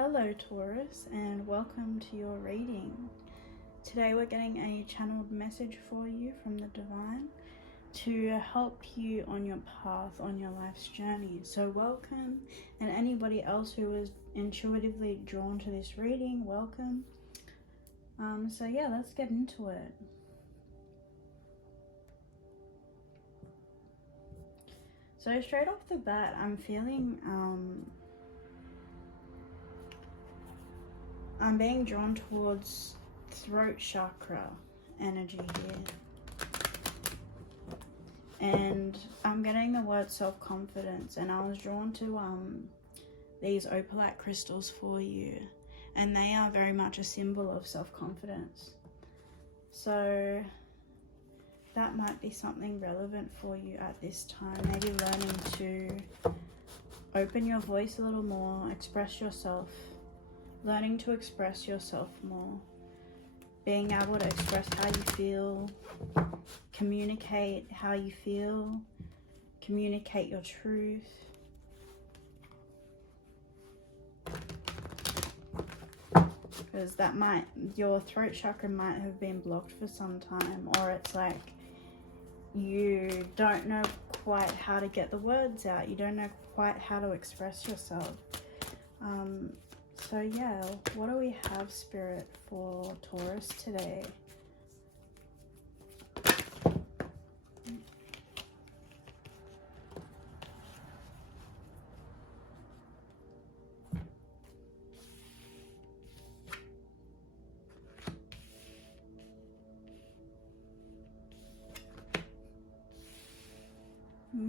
Hello Taurus, and welcome to your reading. Today we're getting a channeled message for you from the Divine to help you on your path, on your life's journey. So welcome, and anybody else who is intuitively drawn to this reading, welcome. So yeah, let's get into it. So straight off the bat, I'm feeling I'm being drawn towards throat chakra energy here. And I'm getting the word self-confidence, and I was drawn to these opalite crystals for you, and they are very much a symbol of self-confidence. So that might be something relevant for you at this time. Maybe learning to open your voice a little more, express yourself. Learning to express yourself more, being able to express how you feel, communicate how you feel, communicate your truth. Because your throat chakra might have been blocked for some time, or it's like you don't know quite how to get the words out, you don't know quite how to express yourself. So yeah, what do we have, Spirit, for Taurus today?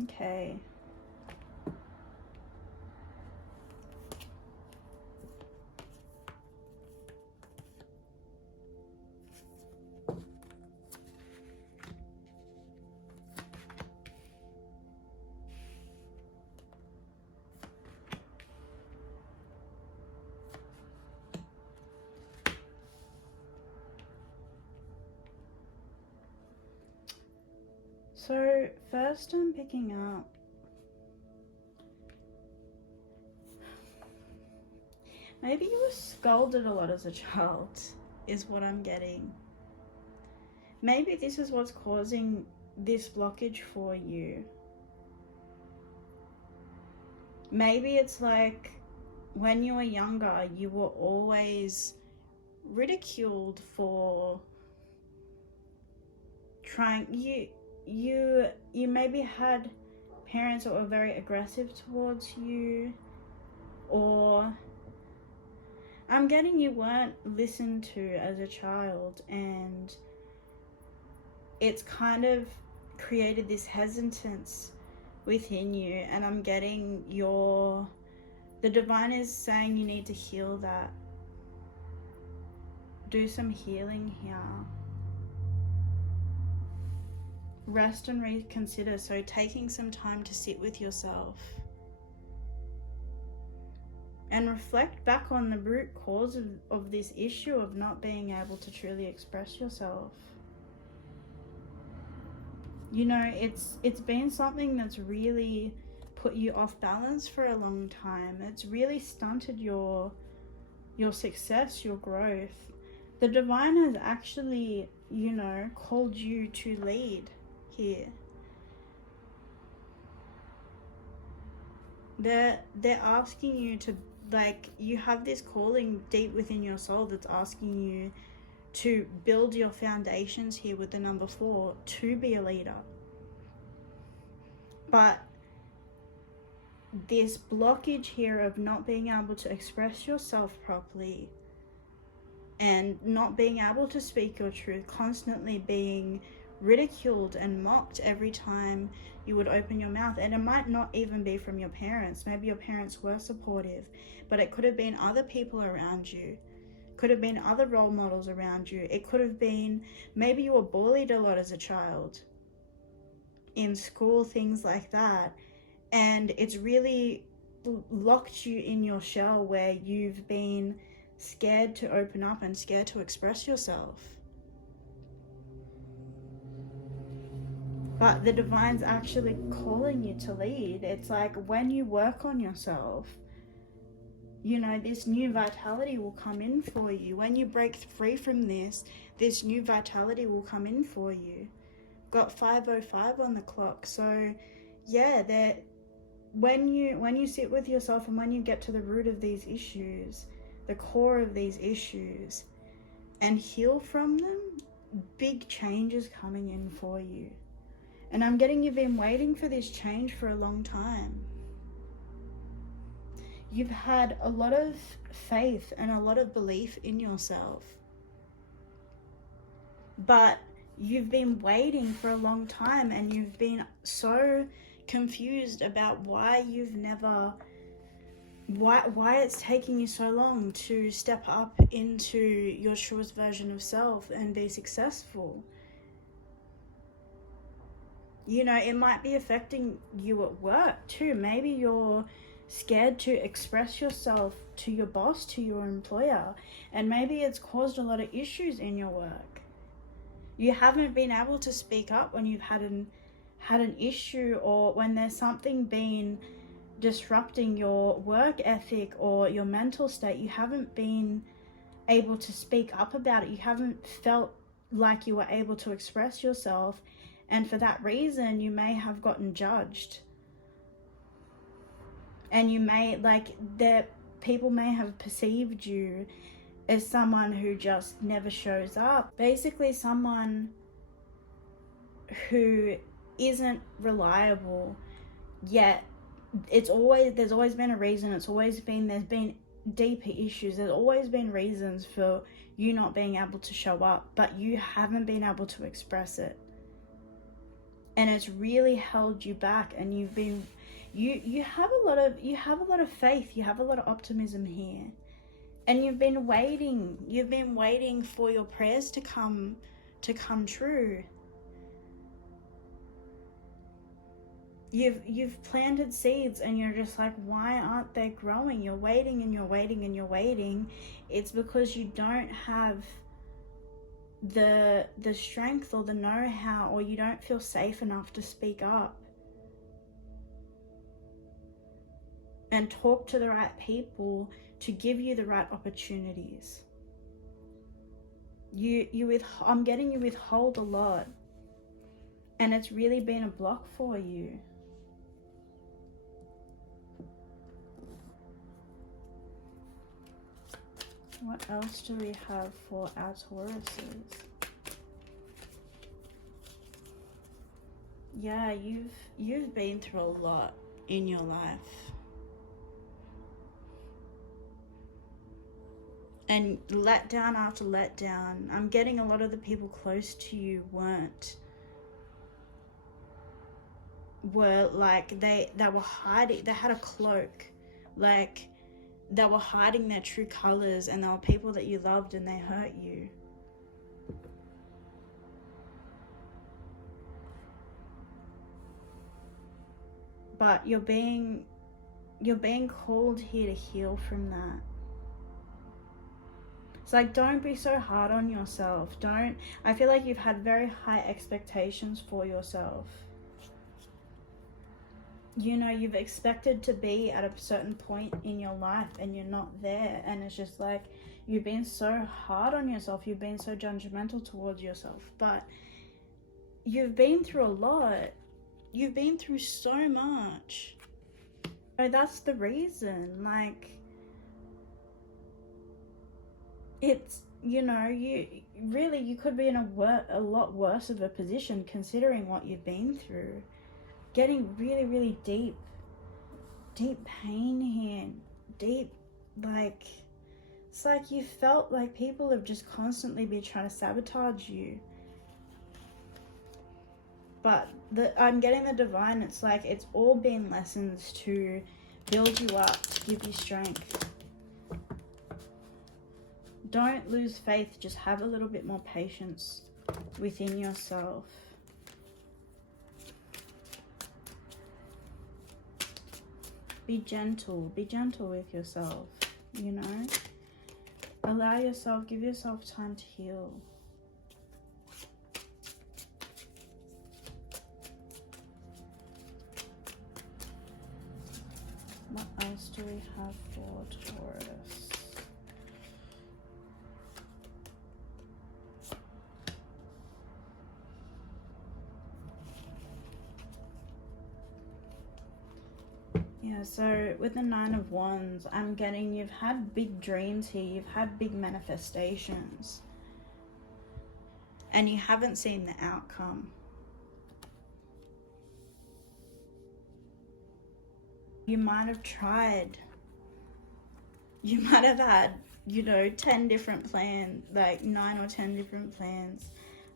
Okay. So first I'm picking up maybe you were scolded a lot as a child, is what I'm getting. Maybe this is what's causing this blockage for you. Maybe it's like when you were younger, you were always ridiculed for trying. You maybe had parents that were very aggressive towards you, or I'm getting you weren't listened to as a child, and it's kind of created this hesitance within you, and I'm getting the Divine is saying you need to heal that. Do some healing here. Rest and reconsider. So taking some time to sit with yourself and reflect back on the root cause of this issue of not being able to truly express yourself. You know, it's been something that's really put you off balance for a long time. It's really stunted your success, your growth. The Divine has actually, you know, called you to lead here. They're asking you to, like, you have this calling deep within your soul that's asking you to build your foundations here with the number 4 to be a leader. But this blockage here of not being able to express yourself properly and not being able to speak your truth, constantly being ridiculed and mocked every time you would open your mouth. And it might not even be from your parents. Maybe your parents were supportive, but it could have been other people around you. Could have been other role models around you. It could have been maybe you were bullied a lot as a child in school, things like that, and it's really locked you in your shell where you've been scared to open up and scared to express yourself. But the Divine's actually calling you to lead. It's like when you work on yourself, You know, this new vitality will come in for you. When you break free from this new vitality will come in for you. Got 5:05 on the clock. So yeah, that when you sit with yourself and when you get to the root of these issues, the core of these issues, and heal from them, big change is coming in for you. And I'm getting you've been waiting for this change for a long time. You've had a lot of faith and a lot of belief in yourself. But you've been waiting for a long time, and you've been so confused about why it's taking you so long to step up into your truest version of self and be successful. You know, it might be affecting you at work too. Maybe you're scared to express yourself to your boss, to your employer, and maybe it's caused a lot of issues in your work. You haven't been able to speak up when you've had an issue, or when there's something been disrupting your work ethic or your mental state. You haven't been able to speak up about it. You haven't felt like you were able to express yourself, and for that reason you may have gotten judged. And you may, people may have perceived you as someone who just never shows up. Basically someone who isn't reliable, yet there's always been a reason. There's been deeper issues. There's always been reasons for you not being able to show up, but you haven't been able to express it. And it's really held you back, and you have a lot of faith, you have a lot of optimism here. And you've been waiting for your prayers to come true. You've planted seeds, and you're just like, why aren't they growing? You're waiting and you're waiting and you're waiting. It's because you don't have the strength or the know-how, or you don't feel safe enough to speak up and talk to the right people to give you the right opportunities. I'm getting you withhold a lot, and it's really been a block for you. What else do we have for our Tauruses? Yeah, you've been through a lot in your life. And letdown after letdown. I'm getting a lot of the people close to you were like, they were hiding, they had a cloak, like they were hiding their true colors, and there were people that you loved and they hurt you. But you're being called here to heal from that. It's like, don't be so hard on yourself. I feel like you've had very high expectations for yourself. You know, you've expected to be at a certain point in your life and you're not there. And it's just like, you've been so hard on yourself. You've been so judgmental towards yourself. But you've been through a lot. You've been through so much. So that's the reason. Like, it's, you know, you could be in a lot worse of a position considering what you've been through. Getting really, really deep pain here. Deep, like, it's like you felt like people have just constantly been trying to sabotage you. But I'm getting the divine, it's like it's all been lessons to build you up, to give you strength. Don't lose faith, just have a little bit more patience within yourself. Be gentle with yourself, you know. Give yourself time to heal. What else do we have for Taurus? Yeah, so with the Nine of Wands, I'm getting you've had big dreams here. You've had big manifestations. And you haven't seen the outcome. You might have tried. You might have had, you know, 10 different plans, like 9 or 10 different plans.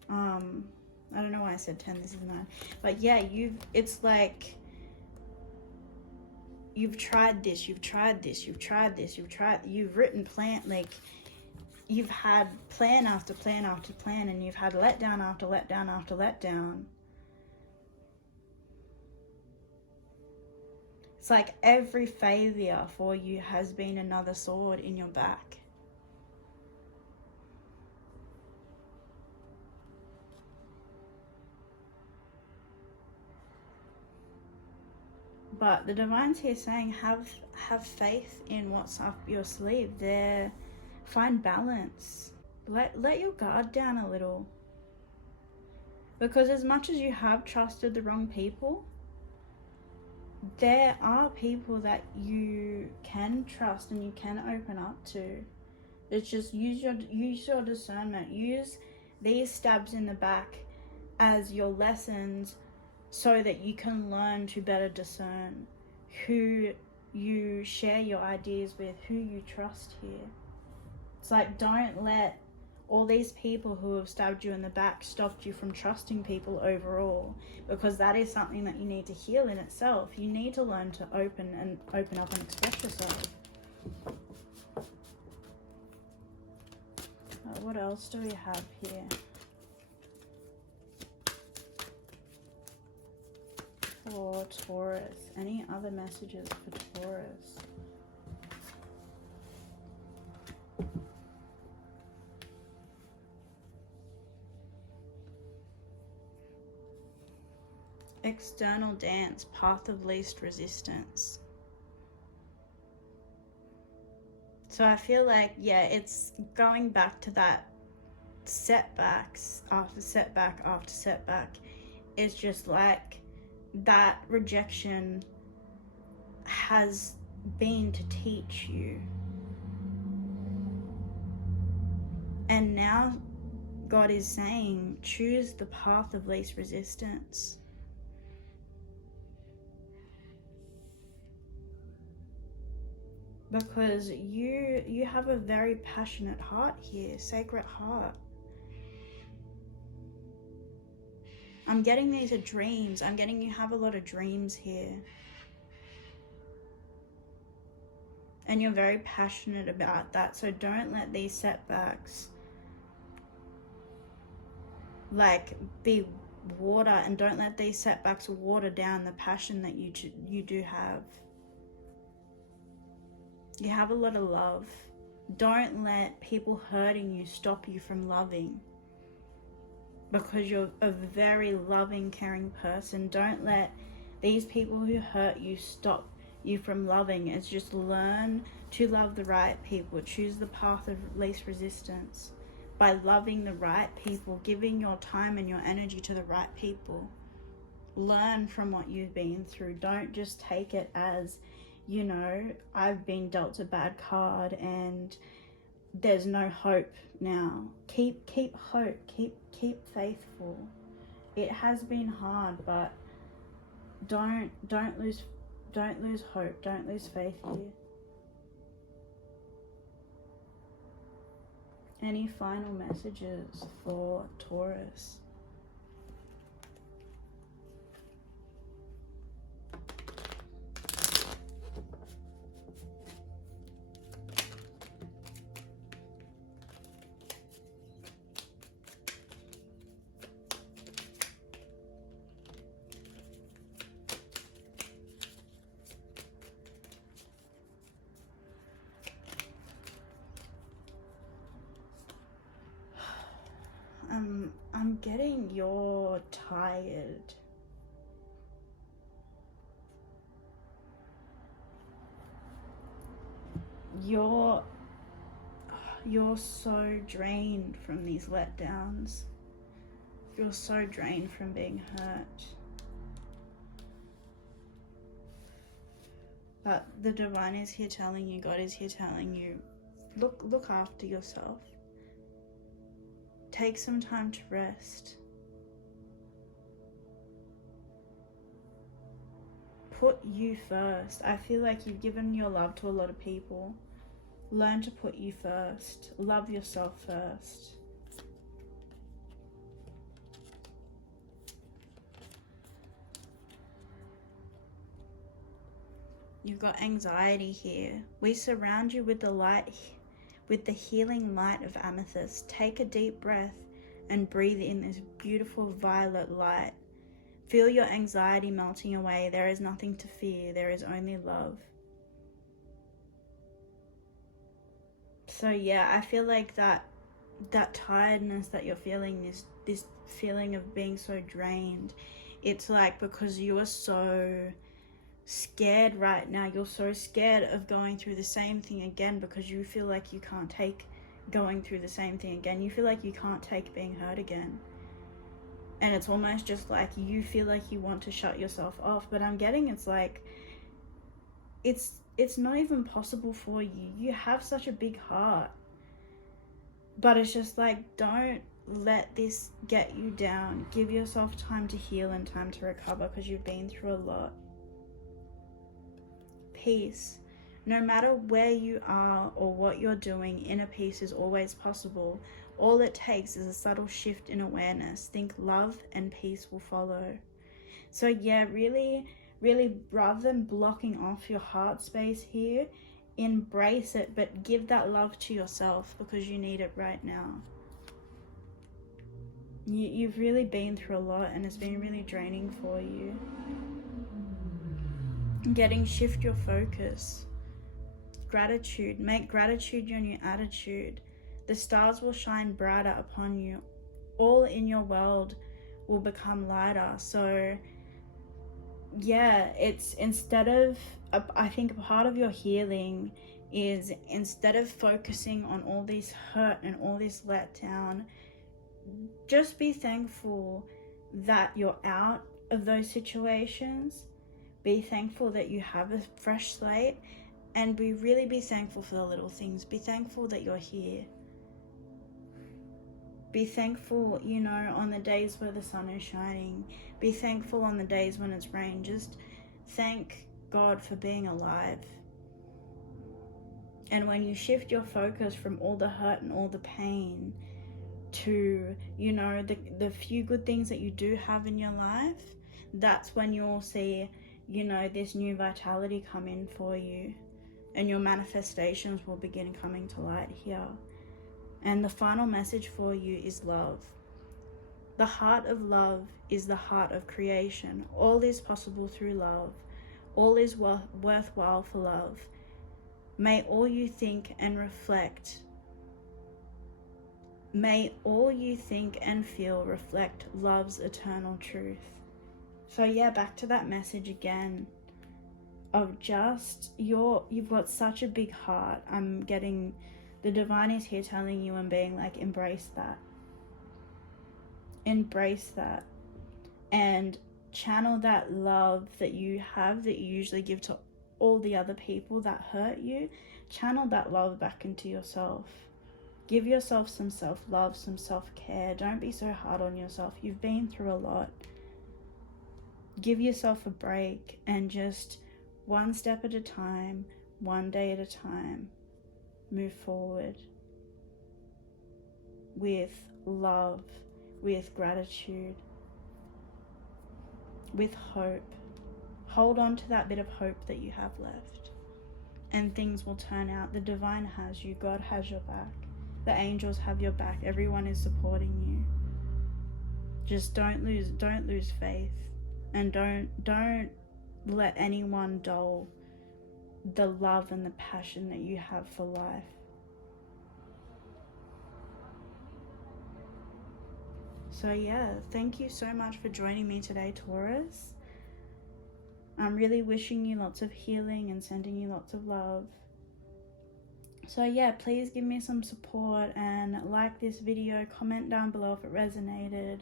I don't know why I said 10, this is 9. But yeah, it's like you've tried this, you've tried this, you've tried this, you've written plan, like you've had plan after plan after plan, and you've had letdown after letdown after letdown. It's like every failure for you has been another sword in your back. But the Divine's here saying have faith in what's up your sleeve. There, find balance. Let your guard down a little. Because as much as you have trusted the wrong people, there are people that you can trust and you can open up to. It's just use your discernment. Use these stabs in the back as your lessons so that you can learn to better discern who you share your ideas with, who you trust here. It's like, don't let all these people who have stabbed you in the back stopped you from trusting people overall, because that is something that you need to heal in itself. You need to learn to open up and express yourself. What else do we have here? For Taurus. Any other messages for Taurus? External dance, path of least resistance. So I feel like, yeah, it's going back to that setbacks after setback after setback. It's just like that rejection has been to teach you. And now God is saying, choose the path of least resistance. Because you have a very passionate heart here, sacred heart. I'm getting these are dreams. I'm getting you have a lot of dreams here. And you're very passionate about that. So don't let these setbacks like be water, and don't let these setbacks water down the passion that you do have. You have a lot of love. Don't let people hurting you stop you from loving, because you're a very loving, caring person. Don't let these people who hurt you stop you from loving. It's just learn to love the right people. Choose the path of least resistance by loving the right people, giving your time and your energy to the right people. Learn from what you've been through. Don't just take it as, you know, I've been dealt a bad card and there's no hope now. Keep hope. Keep faithful. It has been hard, but don't lose hope. Don't lose faith here. Any final messages for Taurus? I'm getting you're tired. you're so drained from these letdowns. You're so drained from being hurt. But the divine is here telling you, God is here telling you, look after yourself. Take some time to rest. Put you first. I feel like you've given your love to a lot of people. Learn to put you first. Love yourself first. You've got anxiety here. We surround you with the light, with the healing light of amethyst. Take a deep breath and breathe in this beautiful violet light. Feel your anxiety melting away. There is nothing to fear. There is only love. So yeah, I feel like that tiredness that you're feeling, this feeling of being so drained, it's like because you are so scared right now. You're so scared of going through the same thing again because you feel like you can't take going through the same thing again. You feel like you can't take being hurt again. And it's almost just like you feel like you want to shut yourself off. But I'm getting it's like it's not even possible for you. You have such a big heart. But it's just like, don't let this get you down. Give yourself time to heal and time to recover because you've been through a lot. Peace. No matter where you are or what you're doing, inner peace is always possible. All it takes is a subtle shift in awareness. Think love and peace will follow. So yeah, really, rather than blocking off your heart space here, embrace it, but give that love to yourself because you need it right now. You've really been through a lot and it's been really draining for you. Shift your focus. Gratitude. Make gratitude your new attitude. The stars will shine brighter upon you. All in your world will become lighter. So yeah, it's instead of, I think part of your healing is instead of focusing on all this hurt and all this letdown, just be thankful that you're out of those situations. Be thankful that you have a fresh slate, and really be thankful for the little things. Be thankful that you're here. Be thankful, on the days where the sun is shining. Be thankful on the days when it's rain. Just thank God for being alive. And when you shift your focus from all the hurt and all the pain to, the few good things that you do have in your life, that's when you'll see, this new vitality come in for you. And your manifestations will begin coming to light here. And the final message for you is love. The heart of love is the heart of creation. All is possible through love. All is worthwhile for love. May all you think and reflect. May all you think and feel reflect love's eternal truth. So yeah, back to that message again of just you've got such a big heart. I'm getting the divine is here telling you and being like, embrace that. Embrace that. And channel that love that you have that you usually give to all the other people that hurt you. Channel that love back into yourself. Give yourself some self-love, some self-care. Don't be so hard on yourself. You've been through a lot. Give yourself a break and just one step at a time, one day at a time, move forward with love, with gratitude, with hope. Hold on to that bit of hope that you have left, and things will turn out. The divine has you. God has your back. The angels have your back. Everyone is supporting you. Just don't lose faith, and don't let anyone dull the love and the passion that you have for life. So yeah, thank you so much for joining me today, Taurus. I'm really wishing you lots of healing and sending you lots of love. So yeah, please give me some support and like this video, comment down below if it resonated.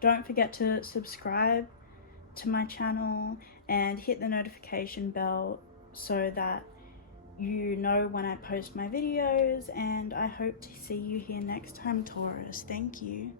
Don't forget to subscribe to my channel and hit the notification bell so that you know when I post my videos, and I hope to see you here next time, Taurus. Thank you.